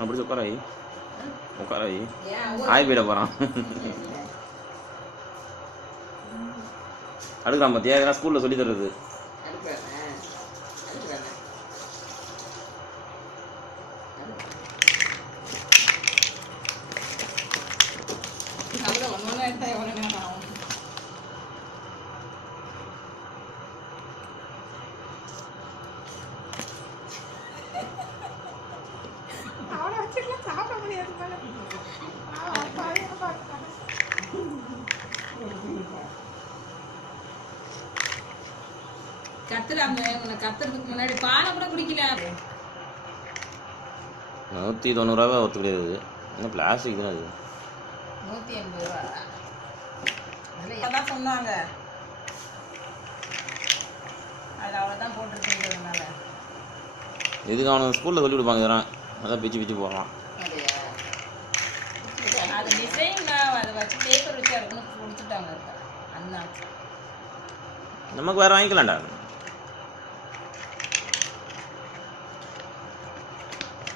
அப்படி உட்காராயி உட்காராயி ஆய் போயிட போகிறான். அடுக்கலாம் பார்த்தியா, இதெல்லாம் ஸ்கூலில் சொல்லி தர்றது. கத்துறதுக்கு முன்னாடி பாலை கூட குடிக்கல. 190 ரூபாய் ஒத்து கிடையாது. என்ன பிளாஸ்டிக் தான் அது. 180 ரூபா அதான் சொன்னாங்க. அதில் அவ்வளோதான் போட்டுருக்கீங்கிறதுனால எதுக்கு அவனை ஸ்கூலில் சொல்லி கொடுப்பாங்க. இதெல்லாம் அதான் பிச்சு பிச்சு போகலாம். அது டிசைன் அதை வச்சு பேப்பர் வச்சு அதுக்குன்னு கொடுத்துட்டாங்க. அண்ணா நமக்கு வேறு வாங்கிக்கலாம்டா.